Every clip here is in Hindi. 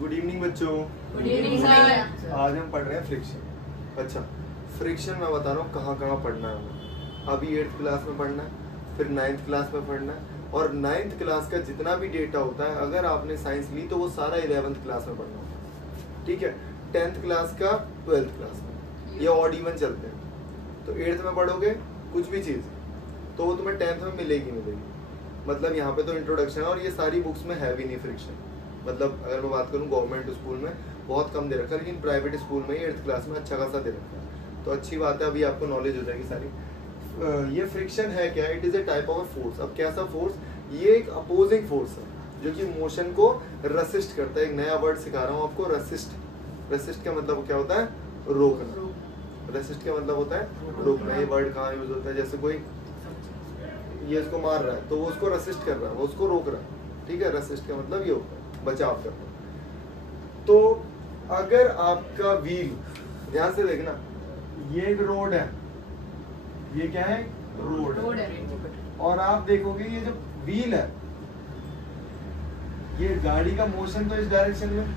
गुड इवनिंग बच्चों। Good evening sir. आज हम पढ़ रहे हैं फ्रिक्शन। अच्छा, फ्रिक्शन मैं बता रहा हूँ कहाँ कहाँ पढ़ना है हमें। अभी 8th क्लास में पढ़ना है, फिर 9th क्लास में पढ़ना है, और 9th क्लास का जितना भी डेटा होता है अगर आपने साइंस ली तो वो सारा 11th क्लास में पढ़ना होता है। ठीक है, 10th क्लास का 12th क्लास में, ये ऑड इवन चलते हैं। तो 8th में पढ़ोगे कुछ भी चीज़ तो वो तुम्हें 10th में मिलेगी। मतलब यहाँ पे तो इंट्रोडक्शन है, और ये सारी बुक्स में है भी नहीं फ्रिक्शन। मतलब अगर मैं बात करूँ गवर्नमेंट स्कूल में बहुत कम दे रखा है, लेकिन प्राइवेट स्कूल में ही 8th क्लास में अच्छा खासा दे रखा है। तो अच्छी बात है, अभी आपको नॉलेज हो जाएगी सारी। ये फ्रिक्शन है क्या? It is a type of force. अब कैसा फोर्स? ये एक अपोजिंग फोर्स है जो कि मोशन को रसिस्ट करता है। एक नया वर्ड सिखा रहा हूँ आपको, रसिस्ट। रसिस्ट का मतलब क्या होता है? रोकना। रसिस्ट का मतलब होता है रोकना। ये वर्ड कहाँ यूज होता है? जैसे कोई ये इसको मार रहा है तो वो उसको रसिस्ट कर रहा है, वो उसको रोक रहा है। ठीक है, रसिस्ट का मतलब ये होता है बचाव करना। तो अगर आपका व्हील, ध्यान से देखना, ये एक रोड है, ये क्या है? रोड है। और आप देखोगे ये जो व्हील है, ये गाड़ी का मोशन तो इस डायरेक्शन में,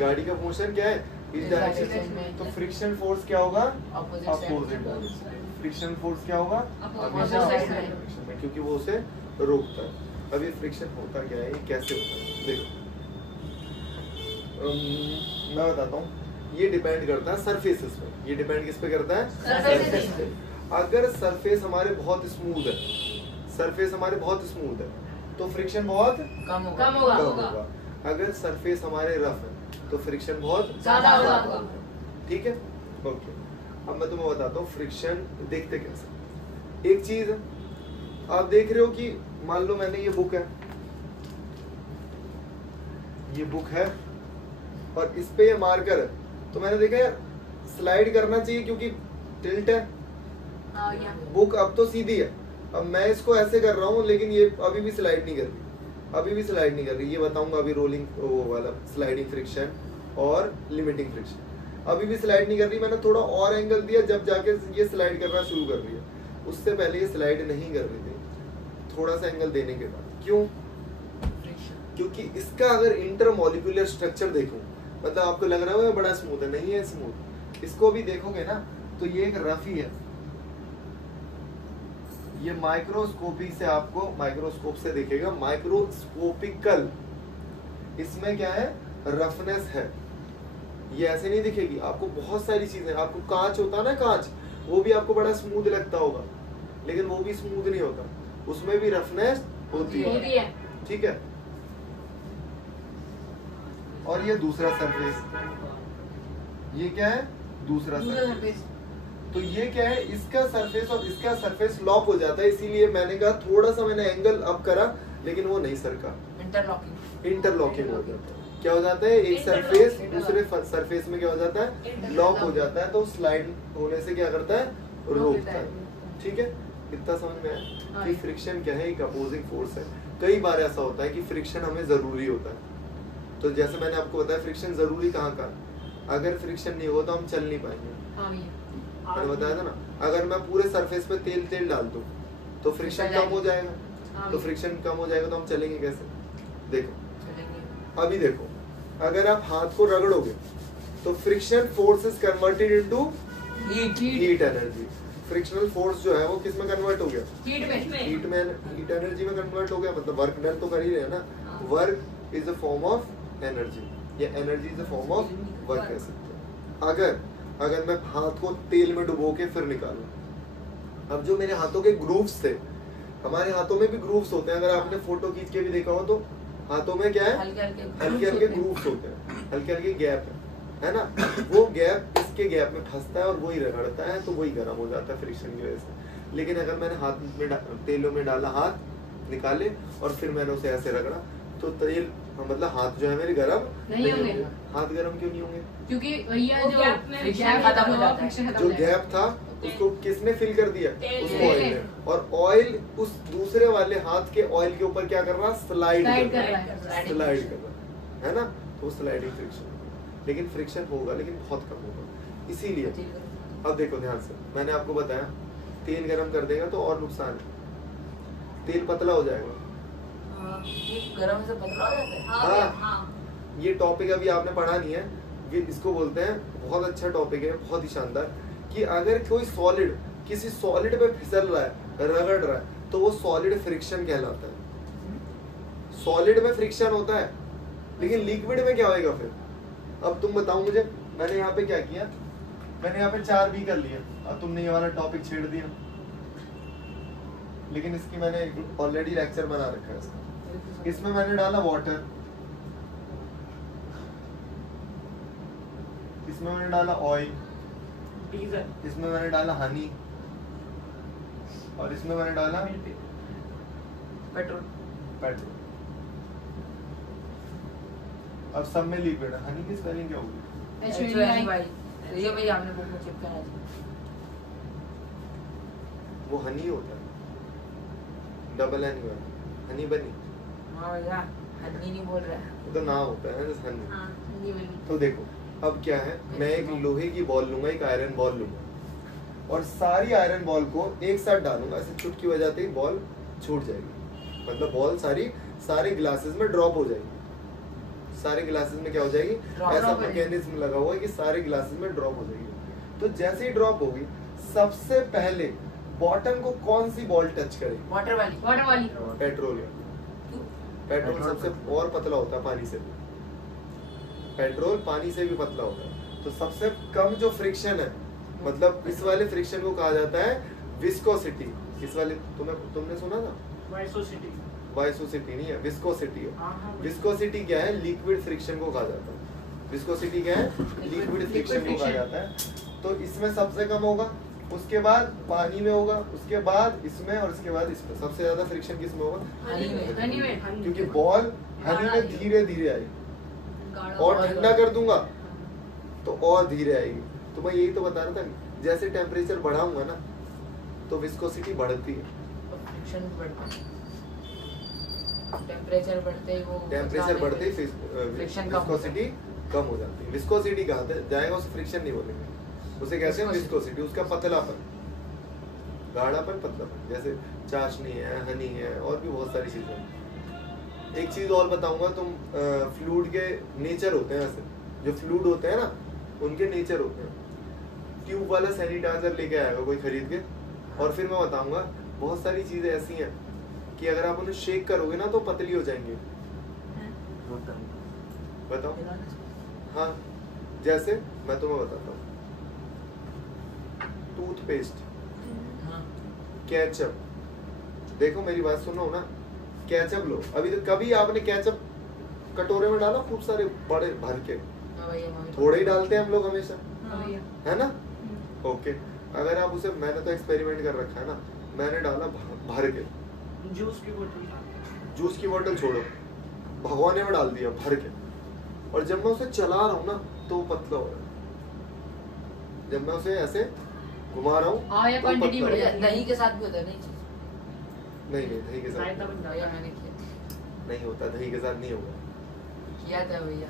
गाड़ी का मोशन क्या है? इस डायरेक्शन में। तो फ्रिक्शन फोर्स क्या होगा? Opposite direction. फ्रिक्शन फोर्स क्या होगा? अपोजिट डायरेक्शन में, क्योंकि वो उसे रोकता है। अब ये फ्रिक्शन होता क्या है, ये कैसे होता है? देखो मैं बताता हूँ। ये डिपेंड करता है सरफेसेस पे। ये डिपेंड किस पे करता है? सरफेस पे। अगर सरफेस हमारे बहुत स्मूथ है, सरफेस हमारे बहुत स्मूथ है तो फ्रिक्शन बहुत कम होगा। अगर सरफेस हमारे रफ है तो फ्रिक्शन बहुत ज्यादा होगा। ठीक है, ओके। अब मैं तुम्हें बताता हूँ फ्रिक्शन देखते कैसे। एक चीज है, आप देख रहे हो कि मान लो मैंने ये बुक है, ये बुक है और इस पे ये मार्कर है, तो मैंने देखा यार स्लाइड करना चाहिए क्योंकि टिल्ट है। बुक अब तो सीधी है, अब मैं इसको ऐसे कर रहा हूँ लेकिन ये अभी भी स्लाइड नहीं कर रही, अभी भी स्लाइड नहीं कर रही। ये बताऊंगा अभी रोलिंग वो वाला स्लाइडिंग फ्रिक्शन और लिमिटिंग फ्रिक्शन। अभी भी स्लाइड नहीं कर रही, मैंने थोड़ा और एंगल दिया जब जाके ये स्लाइड करना शुरू कर रही है। उससे पहले ये स्लाइड नहीं कर रही थी, थोड़ा सा एंगल देने के बाद। क्यों? क्योंकि इसका अगर इंटरमॉलिक्यूलर स्ट्रक्चर देखूं, मतलब आपको लग रहा है बड़ा स्मूथ है, नहीं है स्मूथ। इसको भी देखोगे ना तो ये एक रफ ही है। ये माइक्रोस्कोपी से आपको, माइक्रोस्कोप से देखेगा, माइक्रोस्कोपिकल, इसमें क्या है? रफनेस है। ये ऐसे नहीं दिखेगी आपको। बहुत सारी चीजें, आपको कांच होता है ना, कांच, वो भी आपको बड़ा स्मूथ लगता होगा लेकिन वो भी स्मूथ नहीं होता, उसमें भी रफनेस होती है। ठीक है, और ये दूसरा सरफेस, ये क्या है? दूसरा सरफेस। तो ये क्या है? इसका सरफेस और इसका सरफेस लॉक हो जाता है, इसीलिए मैंने कहा थोड़ा सा मैंने एंगल अप करा लेकिन वो नहीं सरका। इंटरलॉकिंग हो जाता है। क्या हो जाता है? एक सरफेस दूसरे सरफेस में क्या हो जाता है? लॉक हो जाता है। तो स्लाइड होने से क्या करता है? रोकता है। ठीक है, इतना समझ में आया कि फ्रिक्शन क्या है? एक अपोजिंग फोर्स है। कई बार ऐसा होता है कि फ्रिक्शन हमें जरूरी होता है। तो जैसे मैंने आपको बताया फ्रिक्शन जरूरी कहाँ का? अगर फ्रिक्शन नहीं होगा तो हम चल नहीं पाएंगे। मैंने बताया था ना, अगर मैं पूरे सरफेस पे तेल डाल दूं तो फ्रिक्शन कम हो जाएगा। तो फ्रिक्शन कम हो जाएगा तो हम चलेंगे कैसे? देखो, अभी देखो, अगर आप हाथ को रगड़ोगे तो friction force is converted into heat energy. Frictional force जो है वो किस में कन्वर्ट हो गया? हीट एनर्जी में कन्वर्ट हो गया। मतलब वर्क डन तो कर ही रहे हैं ना। Work is a form of energy, या energy is a form of work कह सकते हैं। अगर मैं हाथ को तेल में डुबो के फिर निकालूं, अब जो मेरे हाथों के ग्रूव्स थे, हमारे हाथों में भी ग्रूव्स होते हैं। अगर आपने फोटो खींच के भी देखा हो तो हाथों में क्या है? हल्के हल्के ग्रूव्स होते हैं, हल्के हल्के गैप है ना। वो गैप इसके गैप में फंसता है और वही रगड़ता है, तो वही गर्म हो जाता है फ्रिक्शन की वजह से। लेकिन अगर मैंने हाथ में तेलों में डाला, हाथ निकाले और फिर मैंने उसे ऐसे रगड़ा तो तेल, मतलब हाथ जो है मेरे गरम नहीं होंगे। हाथ गरम क्यों नहीं होंगे? क्योंकि जो गैप था उसको किसने फिल कर दिया? उस ऑयल ने। और ऑयल उस दूसरे वाले हाथ के ऑयल के ऊपर क्या कर रहा? स्लाइड कर रहा है ना। तो स्लाइडिंग फ्रिक्शन। लेकिन फ्रिक्शन होगा लेकिन बहुत कम होगा। इसीलिए अब देखो ध्यान से, मैंने आपको बताया तेल गरम कर देगा तो और नुकसान है, तेल पतला हो जाएगा। गरम से पतला हो जाता है। हाँ, ये टॉपिक अभी आपने पढ़ा नहीं है, ये इसको बोलते हैं, बहुत अच्छा टॉपिक है, बहुत ही शानदार, कि अगर कोई सॉलिड किसी सॉलिड पे फिसल रहा है, रगड़ रहा है, तो वो सॉलिड फ्रिक्शन कहलाता है। सॉलिड में फ्रिक्शन होता है, लेकिन लिक्विड में क्या होएगा फिर? अब तुम बताओ मुझे, मैंने यहाँ पे क्या किया, मैंने यहाँ पे 4 भी कर लिया, अब तुमने ये वाला टॉपिक छेड़ दिया, लेकिन इसकी मैंने ऑलरेडी लेक्चर बना रखा है इसका। इसमें मैंने डाला वाटर, इसमें मैंने डाला ऑयल, इसमें मैंने डाला हनी, और इसमें मैंने डाला पेट्रोल। पेट्रोल। अब सब में लिक्विड है। हनी की स्पेलिंग क्या होगी? ये भाई आपने बुक में चिपकाया है। वो हनी होता है, डबल एन हुआ, हनी बनी। हाँ भैया, हनी नहीं बोल रहा है, वो तो नाम होता है ना हनी। हाँ, हनी बनी। तो देखो अब क्या है, मैं एक लोहे की बॉल लूंगा, एक आयरन बॉल लूंगा, और सारी आयरन बॉल को एक साथ डालूंगा, ऐसे चुटकी बजाते ही बॉल छूट जाएगी, मतलब बॉल सारे ग्लासेस में ड्रॉप हो जाएगी। सारे ग्लासेस में क्या हो जाएगी? ऐसा मैकेनिज्म लगा हुआ है कि सारे ग्लासेस में ड्रॉप हो जाएगी। तो जैसे ही ड्रॉप होगी, सबसे पहले बॉटम को कौन सी बॉल टच करेगी? वाटर वाली। पेट्रोल। पेट्रोल सबसे और पतला होता है पानी से भी, पेट्रोल पानी से भी पतला होता है। तो सबसे कम जो फ्रिक्शन है, मतलब इस वाले फ्रिक्शन को कहा जाता है विस्कोसिटी। इस वाले तुमने सुना था? वाइसोसिटी नहीं है, विस्कोसिटी है। विस्कोसिटी क्या है? लिक्विड फ्रिक्शन को कहा जाता है। विस्कोसिटी क्या है? लिक्विड फ्रिक्शन को कहा जाता है। तो इसमें सबसे कम होगा, उसके बाद पानी में होगा, उसके बाद इसमें, और उसके बाद इसमें। सबसे ज्यादा फ्रिक्शन किस में होगा? हनी में। क्योंकि बॉल हनी में धीरे धीरे आएगी, और ठंडा कर दूंगा तो और धीरे आएगी। तो मैं यही तो बता रहा था, जैसे टेम्परेचर बढ़ाऊंगा ना तो विस्कोसिटी बढ़ती है। टेम्परेचर बढ़ते ही विस्कोसिटी कम हो जाती है। विस्कोसिटी कहाँ जाएगा? उसे फ्रिक्शन नहीं बोलेंगे, उसे कहते हैं विस्कोसिटी। उसका पतलापन, गाढ़ापन, पतलापन। जैसे चाशनी है, हनी है, और भी बहुत सारी चीजें हैं। एक चीज और बताऊंगा, तुम फ्लूइड के नेचर होते हैं, ऐसे जो फ्लूइड होते हैं ना, उनके नेचर होते हैं। ट्यूब वाला सैनिटाइजर लेके आएगा कोई खरीद के, और फिर मैं बताऊंगा बहुत सारी चीजें ऐसी हैं कि अगर आप उन्हें शेक करोगे ना तो पतली हो जाएंगी। बताओ। हाँ, जैसे मैं तुम्हें बताता हूँ, टूथपेस्ट, केचप। देखो मेरी बात सुनो ना, केचप लो। अभी तो कभी आपने केचप कटोरे में डाला खूब सारे बड़े भर के? थोड़े ही डालते हैं हम लोग हमेशा, है ना? ओके, अगर आप उसे, मैंने तो एक्सपेरिमेंट कर रखा है ना, मैंने डाला भर के। जूस की बोतल छोड़ो, भगोने में डाल दिया भर के, और जब मैं उसे चला रहा हूँ ना तो वो पतला हो रहा है। जब मैं उसे ऐसे घुमा रहा हूँ तो क्वांटिटी बढ़ जाती है। दही के साथ भी होता है नहीं? नहीं, दही के साथ नहीं होता, दही के साथ नहीं होगा। किया था भैया।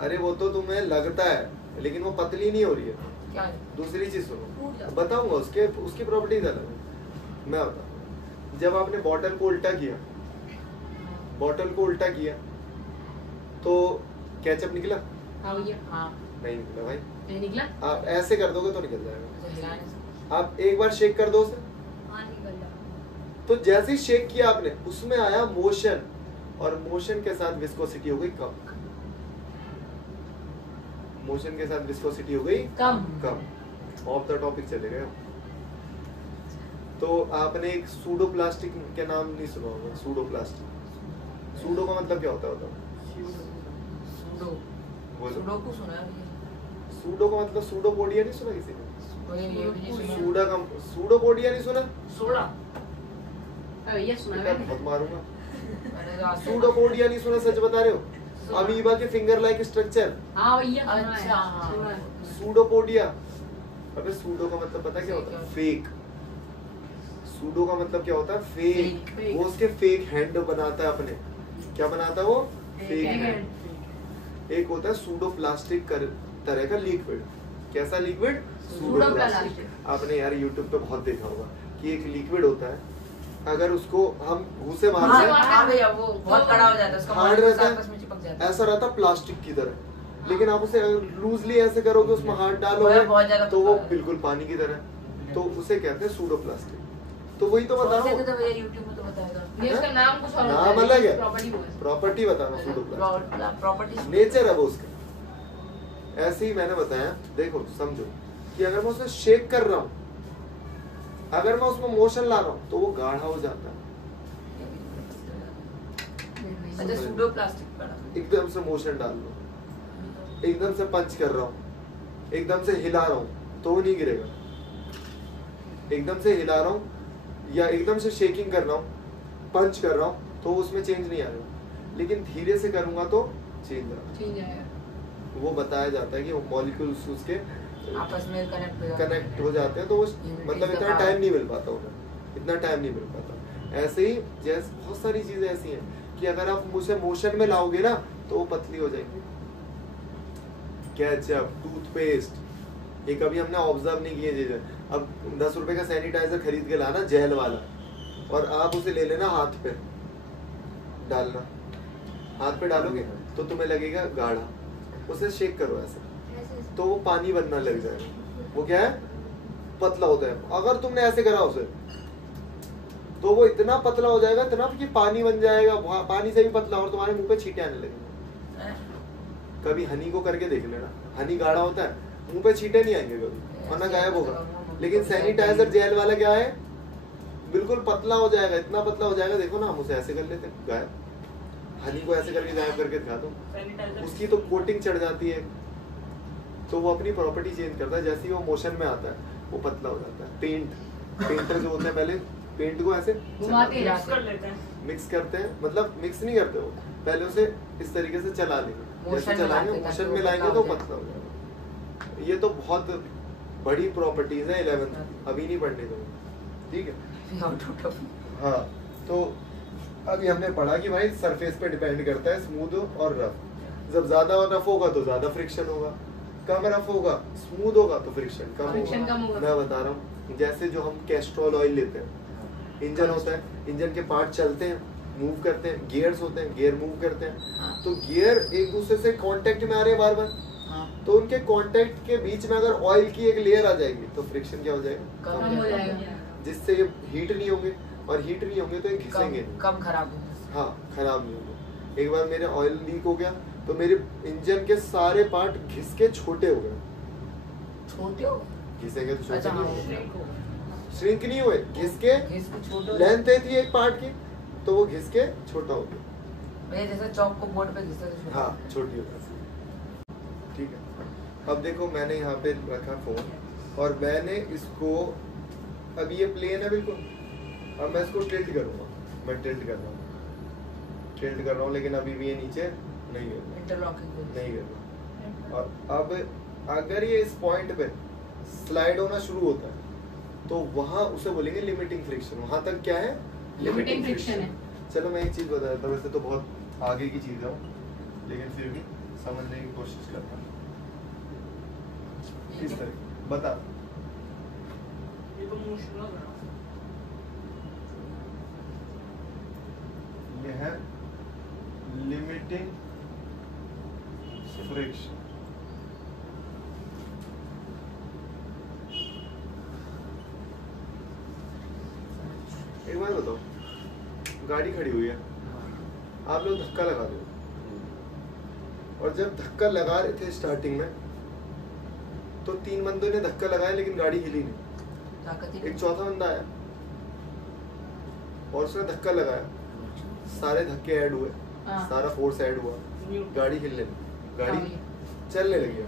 अरे वो तो तुम्हें लगता है, लेकिन वो पतली नहीं हो रही है। क्या है? दूसरी चीज सुनो, बताऊंगा उसकी प्रॉपर्टीज अलग है। मैं बताऊंगा, जब आपने बॉटल को उल्टा किया तो केचप निकला? हाँ भैया। हाँ। नहीं निकला भाई। नहीं निकला? आप ऐसे कर दोगे तो निकल जाएगा। आप एक बार शेक कर दो उसे, हाँ निकल जाएगा। तो जैसे ही शेक किया आपने, उसमें आया मोशन, और मोशन के साथ विस्कोसिटी हो गई कम। मोशन के साथ विस्कोसिटी हो गई कम। ऑफ द टॉपिक चले गए। तो आपने एक सूडोप्लास्टिक के नाम नहीं सुना होगा? सूडोप्लास्टिक, सूडो का मतलब क्या होता है? सुडोकू सुना है? सूडो का मतलब सूडोपोडिया नहीं सुना किसी ने? सूडोपोडिया नहीं सुना? भैया सुना है। बहुत मारूंगा। सूडोपोडिया नहीं सुना? सच बता रहे हो? अमीबा के फिंगर लाइक स्ट्रक्चर। हाँ भैया। अच्छा। सूडोपोडिया। अबे सूडो का मतलब पता क्या होता है? फेक। सूडो का मतलब क्या होता है? फेक। वो उसके फेक हैंड बनाता है अपने। क्या बनाता है वो? Fake hand. एक होता है सूडो प्लास्टिक तरह का लिक्विड। कैसा लिक्विड? Pseudo plastic. आपने यार YouTube पे बहुत देखा होगा कि एक लिक्विड होता है, अगर उसको हम घूसे हाँ मारते हैं, हाँ भैया वो बहुत कड़ा हो जाता है, उसका हार्ड मॉलिक्यूल्स रहता है, आपस में चिपक जाता है। ऐसा रहता प्लास्टिक की तरह। लेकिन आप उसे लूजली ऐसे करोगे, उसमें हाथ वो डालोगे बहुत ज्यादा तो वो पतला है। बिल्कुल पानी की तरह, तो उसे कहते हैं सूडो प्लास्टिक। तो वही तो बता रहा हूँ, तो भैया YouTube में तो बताएगा। ये उसका नाम कुछ और नाम अलग है, प्रॉपर्टी वो है। प्रॉपर्टी बता रहा हूँ, सूडो प्लास्टिक प्रॉपर्टी नेचर है वो उसका। ऐसे ही मैंने बताया, देखो समझो कि अगर मैं उसे शेक कर रहा हूँ, अगर मैं उसमें मोशन ला रहा हूँ तो वो गाढ़ा हो जाता है। अच्छा सूडो प्लास्टिक पड़ा। एकदम से मोशन डाल लो, एकदम से पंच कर रहा हूँ, एकदम से हिला रहा हूँ तो वो नहीं गिरेगा। एकदम से हिला रहा हूँ या एकदम से शेकिंग कर रहा हूँ, पंच कर रहा हूँ तो उसमें चेंज नहीं आएगा। लेकिन धीरे से करूंगा तो चेंज आएगा। चेंज आएगा। वो बताया जाता है कि वो मॉलिक्यूल्स उसके आपस में कनेक्ट हो जाते हैं, तो वो ये मतलब is the इतना power. टाइम नहीं मिल पाता उन्हें, इतना टाइम नहीं मिल पाता। ऐसे ही जैसे बहुत सारी चीजें ऐसी हैं कि अगर आप उसे मोशन में लाओगे ना तो वो पतली हो जाएगी। केचप, टूथपेस्ट, ये कभी हमने ऑब्जर्व नहीं किए चीजें। अब 10 रुपए का सैनिटाइजर खरीद के लाना जेल वाला, और आप उसे ले लेना हाथ पे डालना, हाथ पे डालोगे तो तुम्हें लगेगा गाढ़ा। उसे शेक करो ऐसे तो वो पानी बनना लग जाएगा। वो क्या है, पतला होता है। अगर तुमने ऐसे करा उसे तो वो इतना पतला हो जाएगा, इतना कि पानी बन जाएगा, पानी से भी पतला, और तुम्हारे मुंह पे छींटे आने लगेंगे। कभी हनी को करके देख लेना, हनी गाढ़ा होता है, मुंह पे छींटे नहीं आएंगे कभी, वरना गायब होगा। लेकिन सैनिटाइजर जेल वाला क्या है, बिल्कुल पतला हो जाएगा, इतना पतला हो जाएगा। देखो ना, हम उसे ऐसे कर लेते हैं गायब। हनी को ऐसे करके गायब करके दिखा दो, उसकी तो कोटिंग चढ़ जाती है, तो वो अपनी प्रॉपर्टी चेंज करता है। जैसे ही वो मोशन में आता है वो पतला हो जाता है। पेंटर जो होते हैं पहले पेंट को ऐसे घुमाते हैं, मिक्स कर लेते हैं। मिक्स करते हैं, मतलब मिक्स नहीं करते, वो पहले उसे इस तरीके से चला लेंगे। जैसे चलाएंगे, मोशन में लाएंगे तो पतला हो जाएगा। ये तो बहुत बड़ी प्रॉपर्टीज है 11th, अभी नहीं पढ़ने दो, ठीक है। हाँ, तो अभी हमने पढ़ा कि भाई सरफेस पे डिपेंड करता है स्मूथ और रफ। जब ज्यादा रफ होगा तो ज्यादा फ्रिक्शन होगा, कम रफ होगा स्मूथ होगा तो फ्रिक्शन कम होगा। मैं बता रहा हूँ, जैसे जो हम कैस्ट्रोल ऑयल लेते हैं, इंजन होता है, इंजन के पार्ट चलते हैं, मूव करते हैं, गियर्स होते हैं, गियर मूव करते हैं, तो गियर एक दूसरे से कांटेक्ट में आ रहे हैं बार बार, तो उनके कांटेक्ट के बीच में अगर ऑयल की एक लेयर आ जाएगी तो फ्रिक्शन क्या हो जाएगा, कम हो जाएगा। जिससे ये हीट नहीं होंगे, और हीट नहीं होंगे तो ये घिसेंगे, कम खराब होंगे। हाँ खराब नहीं होंगे। एक बार मेरे ऑयल लीक हो गया तो मेरे इंजन के सारे पार्ट घिस के छोटे हो गए। छोटे हो घिसेंगे तो छोटे अच्छा, नहीं हाँ, होंगे, श्रिंक नहीं हुए, घिस के छोटे लेंथ थी एक पार्ट की तो वो घिस के छोटा हो गया। भैया जैसे चौक को बोर्ड पे घिसते हैं, हाँ छोटी हो गई। ठीक है, अब देखो मैंने यहाँ पे रखा फोन, और मैंने इसको, अब ये प्लेन है बिल्कुल, अब मैं इसको टिल्ट करूंगा, मैं टिल्ट कर रहा हूँ, टिल्ट कर रहा हूँ, लेकिन अभी भी ये नीचे नहीं गिर रहा, इंटरलॉकिंग नहीं गिर रहा। और अब अगर ये इस पॉइंट पे स्लाइड होना शुरू होता है तो वहां उसे बोलेंगे लिमिटिंग फ्रिक्शन। वहां तक क्या है, लिमिटिंग फ्रिक्शन है। चलो मैं एक चीज बता देता हूँ, वैसे तो बहुत आगे की चीज है लेकिन फिर भी समझने की कोशिश करता हूँ। किस तरह बता, ये तो मुश्किल हो रहा ये है लिमिटिंग फ्रिक्शन। एक बात बताओ, गाड़ी खड़ी हुई है, आप लोग धक्का लगा दो, और जब धक्का लगा रहे थे स्टार्टिंग में तो 3 बंदों ने धक्का लगाया लेकिन गाड़ी हिली नहीं। एक चौथा बंदा आया और उसने धक्का लगाया, सारे धक्के ऐड हुए, सारा फोर्स ऐड हुआ, गाड़ी हिलने लगी, गाड़ी चलने लगी।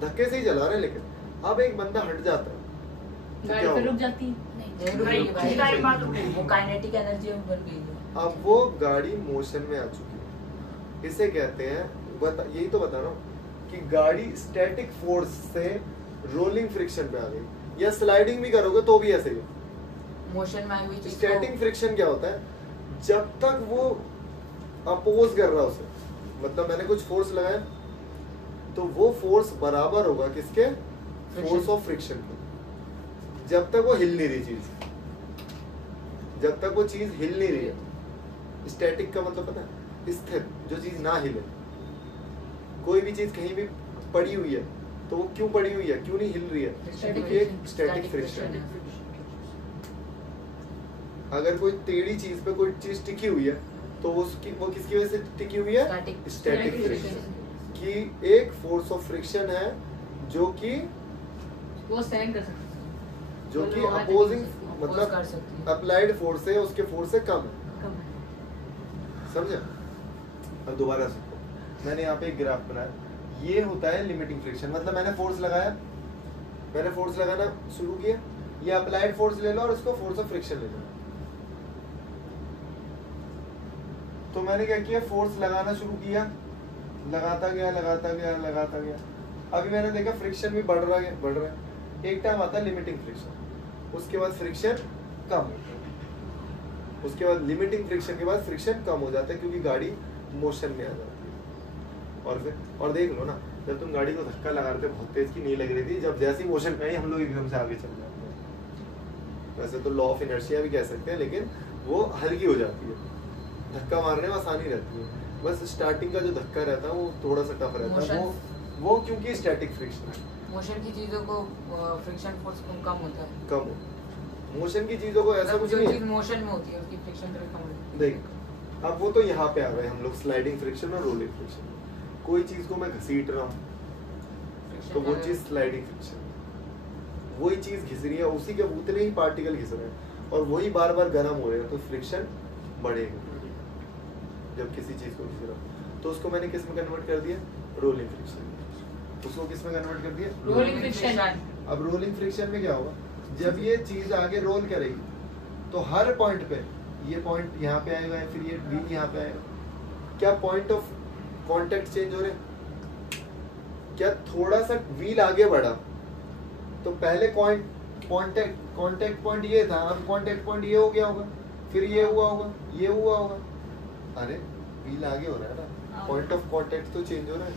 धक्के से ही चला रहे हैं, लेकिन अब एक बंदा हट जाता है तो गाड़ी क्या पे रुक होगा? जाती है। वो काइनेटिक एनर्जी बन गई है। अब वो गाड़ी मोशन में आ चुकी है। इसे कहते हैं, यही तो बता रहा हूँ कि गाड़ी स्टैटिक फोर्स से रोलिंग फ्रिक्शन पे आ गई, या स्लाइडिंग भी करोगे तो भी ऐसे ही। मोशन में आई हुई चीज स्टैटिक फ्रिक्शन क्या होता है, जब तक वो अपोज कर रहा है उसे, मतलब मैंने कुछ फोर्स लगाया तो वो फोर्स बराबर होगा किसके, फोर्स ऑफ फ्रिक्शन के, जब तक वो हिल नहीं रही चीज। जब तक वो चीज हिल नहीं रही है। स्टैटिक का मतलब पता है, स्थिर, जो चीज ना हिले। कोई भी चीज कहीं भी पड़ी हुई है तो वो क्यों पड़ी हुई है, क्यों नहीं हिल रही है, क्योंकि एक स्टैटिक फ्रिक्शन है। अगर कोई टेढ़ी चीज पे कोई चीज टिकी हुई है तो उसकी वो किसकी वजह से टिकी हुई है, स्टैटिक फ्रिक्शन की। एक फोर्स ऑफ फ्रिक्शन है जो कि वो सहन कर सकते हैं, जो कि वो वहाँ तक अपोजिंग कर सकते कर मतलब सकती है। अप्लाइड फोर्स है, उसके फोर्स से कम है। कम है। समझा? अब दोबारा से मैंने यहाँ पे एक ग्राफ बनाया, ये होता है लिमिटिंग फ्रिक्शन। मतलब मैंने फोर्स लगाया, मैंने फोर्स लगाना शुरू किया, ये अप्लाइड फोर्स ले लो और इसको फोर्स ऑफ फ्रिक्शन ले लो। तो मैंने क्या किया, फोर्स लगाना शुरू किया, लगाता गया लगाता गया लगाता गया। अभी मैंने देखा फ्रिक्शन भी बढ़ रहा है। एक टाइम आता है लिमिटिंग फ्रिक्शन, उसके बाद फ्रिक्शन कम, उसके बाद लिमिटिंग फ्रिक्शन के बाद फ्रिक्शन कम हो जाता है क्योंकि गाड़ी मोशन में आ जाती है। और देख लो ना, जब तुम गाड़ी को धक्का लगा रहे थे बहुत तेज की नहीं लग रही थी, जब जैसी मोशन में आई हम लोग एकदम से आगे चल जाते हैं। वैसे तो लॉ ऑफ इनर्शिया भी कह सकते हैं, लेकिन वो हल्की हो जाती है, धक्का मारने में आसानी रहती है। बस स्टार्टिंग का जो धक्का रहता है वो थोड़ा सा टफ रहता है, वो क्योंकि स्टैटिक फ्रिक्शन है। मोशन की चीजों को फ्रिक्शन फोर्स कम होता है, कम हो मोशन की चीजों को ऐसा कुछ जो नहीं चीज है। मोशन में होती है उसकी फ्रिक्शन थोड़ी कम होती है। देख अब वो तो यहाँ पे आ गए हम लोग, स्लाइडिंग फ्रिक्शन और रोलिंग फ्रिक्शन। कोई चीज को मैं घसीट रहा हूँ तो वो चीज स्लाइडिंग फ्रिक्शन, वही चीज घिस रही है, उसी के उतने ही पार्टिकल घिस रहे हैं और वही बार बार गर्म हो रहे हैं, तो फ्रिक्शन बढ़ेगा। जब किसी चीज को घिस रहा हूँ तो उसको मैंने किस में कन्वर्ट कर दिया, रोलिंग फ्रिक्शन। उसको किस में कन्वर्ट कर दिया, रोलिंग फ्रिक्शन। अब रोलिंग फ्रिक्शन में क्या होगा, जब ये चीज आगे रोल करेगी तो हर पॉइंट पे, ये पॉइंट यहाँ पे आएगा, फिर ये व्हील यहाँ पे आएगा, क्या पॉइंट ऑफ कांटेक्ट चेंज हो रहे हैं? क्या थोड़ा सा व्हील आगे बढ़ा तो पहले कांटेक्ट पॉइंट ये था, अब कांटेक्ट पॉइंट ये हो गया होगा, फिर ये हुआ होगा, ये हुआ होगा। अरे व्हील आगे हो रहा है ना, पॉइंट ऑफ कांटेक्ट तो चेंज हो रहा है।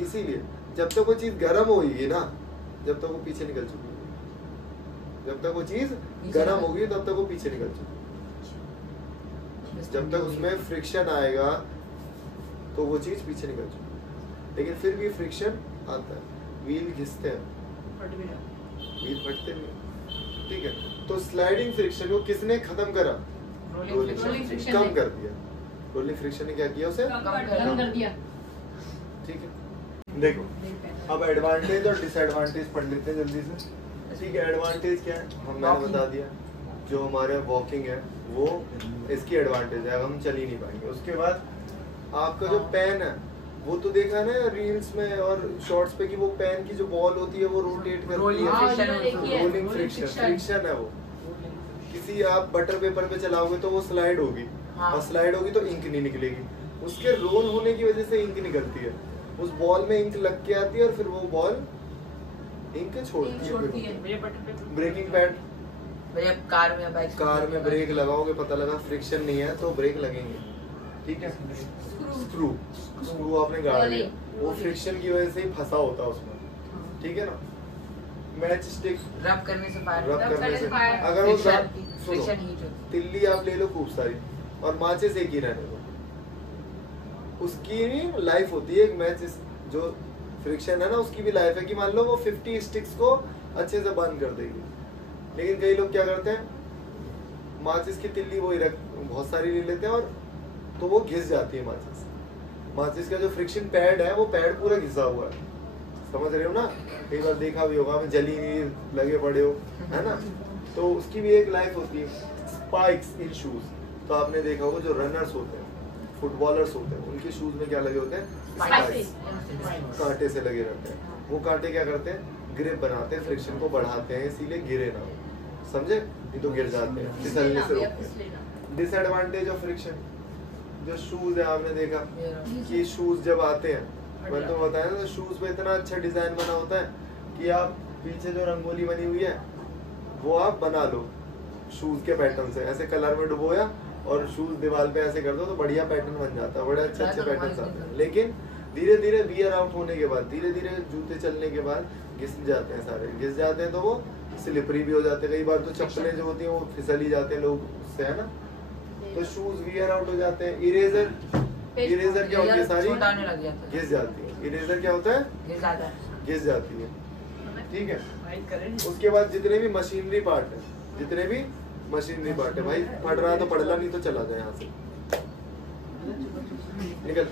इसीलिए जब तक वो चीज गर्म होगी ना, जब तक वो पीछे निकल चुकी होगी, जब तक वो चीज गर्म होगी तब तक वो पीछे निकल चुकी होगी। जब तक उसमें फ्रिक्शन आएगा तो वो चीज पीछे निकल चुकी है। लेकिन फिर भी फ्रिक्शन आता है, व्हील घिसते हैं, व्हील फटते हैं, ठीक है। तो स्लाइडिंग फ्रिक्शन को किसने खत्म करा, रोलिंग फ्रिक्शन कम कर दिया। रोलिंग फ्रिक्शन ने क्या किया, उसे कम कर दिया। ठीक है। देखो अब एडवांटेज और डिसएडवांटेज पढ़ लेते हैं जल्दी से। ठीक है, एडवांटेज क्या है, मैंने बता दिया, जो हमारे वॉकिंग है वो इसकी एडवांटेज है, हम चल ही नहीं पाएंगे। उसके बाद आपका जो पेन है वो तो देखा ना रील्स में और शॉर्ट्स पे कि वो पेन की जो बॉल होती है वो रोटेट करती है, रोलिंग फ्रिक्शन है वो। किसी आप बटर पेपर पे चलाओगे तो वो स्लाइड होगी, और स्लाइड होगी तो इंक नहीं निकलेगी, उसके रोल होने की वजह से इंक निकलती है, उस बॉल में इंक लग के आती है और फिर वो बॉल इंक छोड़ती है। ब्रेकिंग पैड, कार में ब्रेक लगाओगे, पता लगा फ्रिक्शन नहीं है तो ब्रेक लगेंगे, ठीक है। स्क्रू आपने गाड़ लिया, वो फ्रिक्शन की वजह से ही फंसा होता है उसमें, ठीक है ना। मैच स्टिक रब करने से फायर, अगर वो फ्रिक्शन हीट होती, तिल्ली आप ले लो खूब सारी और माचिस एक ही रहने दो, उसकी भी लाइफ होती है। एक मैच जो फ्रिक्शन है ना उसकी भी लाइफ है कि मान लो वो 50 स्टिक्स को अच्छे से बंद कर देगी। लेकिन कई लोग क्या करते हैं, माचिस की तिल्ली वो बहुत सारी ले लेते हैं और तो वो घिस जाती है माचिस का जो फ्रिक्शन पैड है वो पैड पूरा घिसा हुआ है, समझ रहे हो ना। कई बार देखा भी होगा, हमें जली नहीं लगे पड़े हो, है ना। तो उसकी भी एक लाइफ होती है। स्पाइक्स इन शूज, तो आपने देखा होगा जो रनर्स होते हैं, फुटबॉलर्स होते हैं, उनके शूज में क्या लगे होते हैं, स्पाइक्स, कांटे से लगे रहते हैं। वो कांटे क्या करते हैं, ग्रिप बनाते हैं, फ्रिक्शन को बढ़ाते हैं, इसीलिए गिरे ना, समझे, नहीं तो गिर जाते हैं, फिसलने से रोकते हैं। डिसएडवांटेज ऑफ फ्रिक्शन, जो शूज है आपने देखा कि शूज जब आते हैं, मैंने तो बताया ना, शूज पे इतना अच्छा डिजाइन बना होता है कि आप पीछे जो रंगोली बनी हुई है वो आप बना लो शूज के पैटर्न से, ऐसे कलर में डुबोया और शूज दीवार पे ऐसे कर दो तो बढ़िया पैटर्न बन जाता है, बड़े अच्छे अच्छे पैटर्न आते हैं। लेकिन धीरे धीरे वियर आउट होने के बाद, धीरे धीरे जूते चलने के बाद घिस जाते हैं, सारे घिस जाते हैं, तो वो स्लिपरी भी हो जाते हैं। कई बार तो चप्पलें जो होती हैं वो फिसल ही जाते हैं, लोग से, है ना? तो शूज वियर आउट हो जाते हैं। इरेजर क्या होती है? सारी छोटाने लग जाता है, घिस जाती है। इरेजर क्या होता है? ये ज्यादा घिस जाती है, ठीक है। उसके बाद जितने भी मशीनरी पार्ट है, भाई पढ़ रहा है तो पढ़ ला, नहीं तो चला जाए यहाँ से, निकल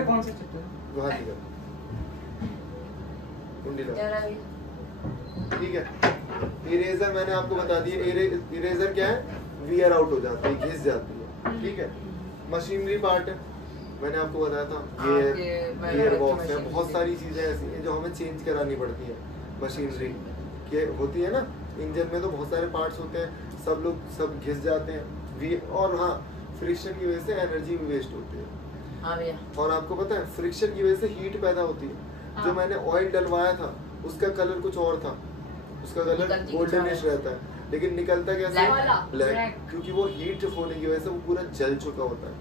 कौन सा चैप्टर? वहाँ निकल, कुंडी लगा, ठीक है। इरेजर मैंने आपको बता दिया, इरेजर क्या है? वियर आउट हो जाती है, घिस जाती है, ठीक है। मशीनरी पार्ट है, मैंने आपको बताया था, गियर बॉक्स है, बहुत सारी चीजें ऐसी हैं जो हमें चेंज करानी पड़ती है। मशीनरी के होती है ना, इंजन में तो बहुत सारे पार्ट्स होते हैं, सब घिस जाते हैं। और हाँ, फ्रिक्शन की वजह से एनर्जी भी वेस्ट होती है। हाँ भैया। और आपको पता है फ्रिक्शन की वजह से हीट पैदा होती है। जो मैंने ऑयल डलवाया था उसका कलर कुछ और था, उसका कलर गोल्डनिश रहता है, लेकिन निकलता कैसे? ब्लैक, क्योंकि वो हीट होने की वजह से वो पूरा जल चुका होता है।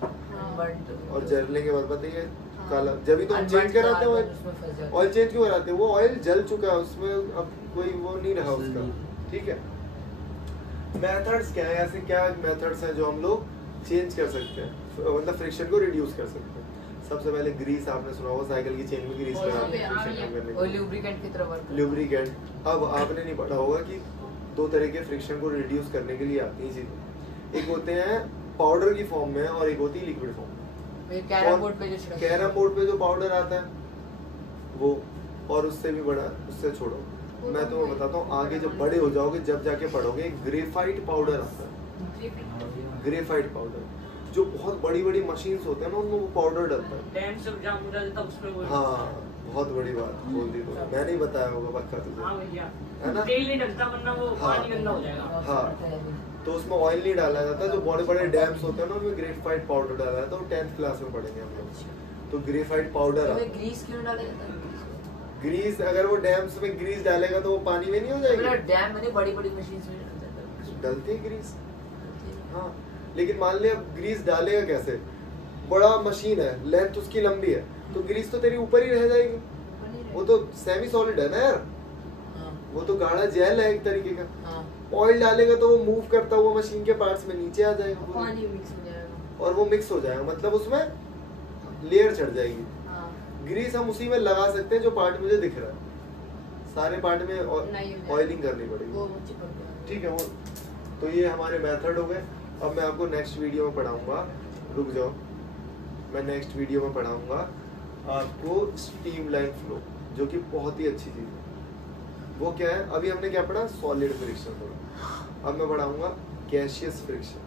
और जलने के बाद बताइए काला, जब भी तो हम चेंज कराते हैं ऑयल चेंज क्यों कराते हैं? वो ऑयल जल चुका है, उसमें अब कोई वो नहीं रहा उसका, ठीक है। मेथड्स क्या है? ऐसे क्या मेथड्स हैं जो हम लोग चेंज कर सकते हैं, मतलब फ्रिक्शन को रिड्यूस कर सकते हैं? सबसे पहले ग्रीस, आपने सुना होगा साइकिल की चेन में ग्रीस लगाते हैं फ्रिक्शन कम करने के लिए, लुब्रिकेंट की तरह वर्क। लुब्रिकेंट। अब आपने नहीं पढ़ा होगा कि दो तरह के फ्रिक्शन को रिड्यूस करने के लिए आती है चीजें, एक होते हैं पाउडर की फॉर्म में और एक होती है लिक्विड फॉर्म में। कैरम बोर्ड पे जो पाउडर आता है वो, और उससे भी बड़ा, उससे छोड़ो, मैं तुम्हें बताता हूँ आगे जब बड़े हो जाओगे, जब जाके पढ़ोगे, ग्रेफाइट पाउडर आता है। ग्रेफाइट पाउडर जो बहुत बड़ी बड़ी मशीन्स होते हैं ना, उनमें वो पाउडर डलता है। हाँ, बहुत बड़ी बात बोल दी तुमने, मैं नहीं बताया होगा पक्का तुझे, है ना? तेल नहीं डलता वरना वो पानी गंदा हो जाएगा। हाँ, तो उसमें ऑयल नहीं डाला जाता, जो बड़े बड़े डैम्स होते हैं ना उनमें ग्रेफाइट पाउडर डाला जाता है, वो 10th क्लास में पढ़ेंगे हम लोग। तो ग्रेफाइट पाउडर, ग्रीस क्यों डाला जाता है? ग्रीस, अगर वो डैम्स में ग्रीस डालेगा तो वो पानी में नहीं हो जाएगी? डैम में बड़ी बड़ी मशीन में डलती है ग्रीस, हाँ। लेकिन मान लिया ग्रीस डालेगा कैसे? बड़ा मशीन है, लेंथ उसकी लंबी है, तो ग्रीस तो तेरी ऊपर ही रह जाएगी, वो तो सेमी सॉलिड है ना यार, वो तो गाढ़ा जेल है एक तरीके का। ऑयल डालेगा तो वो मूव करता हुआ मशीन के पार्ट्स में नीचे आ जाएगा, पानी मिक्स हो जाएगा, और वो मिक्स हो जाएगा, मतलब उसमें लेयर चढ़ जाएगी। ग्रीस हम उसी में लगा सकते हैं जो पार्ट मुझे दिख रहा है, सारे पार्ट में ऑयलिंग करनी पड़ेगी, ठीक है। वो तो ये हमारे मेथड हो गए। अब मैं आपको नेक्स्ट वीडियो में पढ़ाऊंगा, रुक जाओ, मैं नेक्स्ट वीडियो में पढ़ाऊंगा आपको स्ट्रीमलाइन फ्लो, जो कि बहुत ही अच्छी चीज है। वो क्या है? अभी हमने क्या पढ़ा? सॉलिड फ्रिक्शन पढ़ा। अब मैं पढ़ाऊंगा गैसियस फ्रिक्शन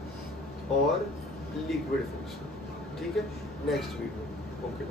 और लिक्विड फ्रिक्शन, ठीक है, नेक्स्ट वीडियो। ओके।